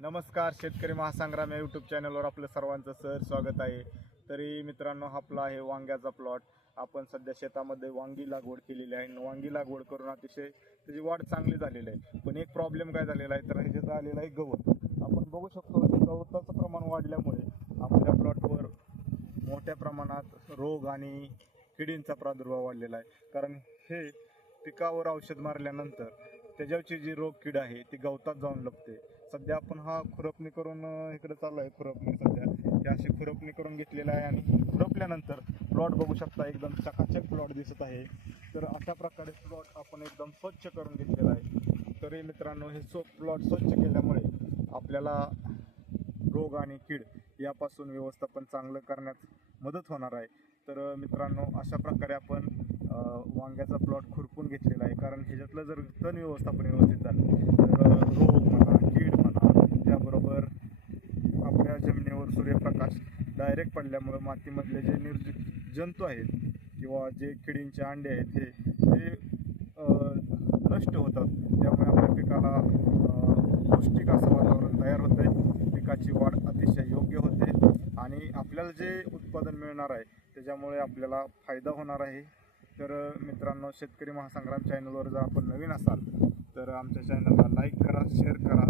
नमस्कार शेतकरी महासंग्राम या यूट्यूब चॅनलवर आपलं सर्वांचं सर स्वागत आहे. तरी मित्रांनो आपला आहे वांग्याचा प्लॉट आपण सध्या शेतामध्ये वांगी लागवड केलेली आहे. आणि वांगी लागवड करून अतिशय त्याची वाढ चांगली झालेली आहे. पण एक प्रॉब्लेम काय झालेला आहे? तर ह्याच्यात आलेला आहे गवत. आपण बघू शकतो की गवताचं प्रमाण वाढल्यामुळे आपल्या प्लॉटवर मोठ्या प्रमाणात रोग आणि किडींचा प्रादुर्भाव वाढलेला आहे. कारण हे पिकावर औषध मारल्यानंतर त्याच्यावरची जी रोग किड आहे ती गवतात जाऊन लपते. सध्या आपण हा खुरपणी करून इकडे चालू आहे खुरपणी सध्या. ही अशी खुरपणी करून घेतलेला आहे आणि खुरपल्यानंतर प्लॉट बघू शकता एकदम चकाचक प्लॉट दिसत आहे. तर अशा प्रकारे प्लॉट आपण एकदम स्वच्छ करून घेतलेला आहे. तरी मित्रांनो हे सो प्लॉट स्वच्छ केल्यामुळे आपल्याला रोग आणि कीड यापासून व्यवस्थापन चांगलं करण्यात मदत होणार आहे. तर मित्रांनो अशा प्रकारे आपण वांग्याचा प्लॉट खुरपून घेतलेला आहे. कारण ह्याच्यातलं जर तण व्यवस्थापन व्यवस्थित झालं तर रोग म्हणा कीड म्हणा त्याबरोबर आपल्या जमिनीवर सूर्यप्रकाश डायरेक्ट पडल्यामुळं मातीमधले जे निर्ज जंतू आहेत किंवा जे किडींचे अंडे आहेत हे ते नष्ट होतात. त्यामुळे आपल्या पिकाला पौष्टिक असं वातावरण तयार होतं आहे पिकाची वाढ अतिशय योग्य होते. आणि आपल्याला जे उत्पादन मिळणार आहे त्याच्यामुळे आपल्याला फायदा होणार आहे. तर मित्रांनो शेतकरी महासंग्राम चॅनलवर जर आपण नवीन असाल तर आमच्या चॅनलला लाईक करा शेअर करा.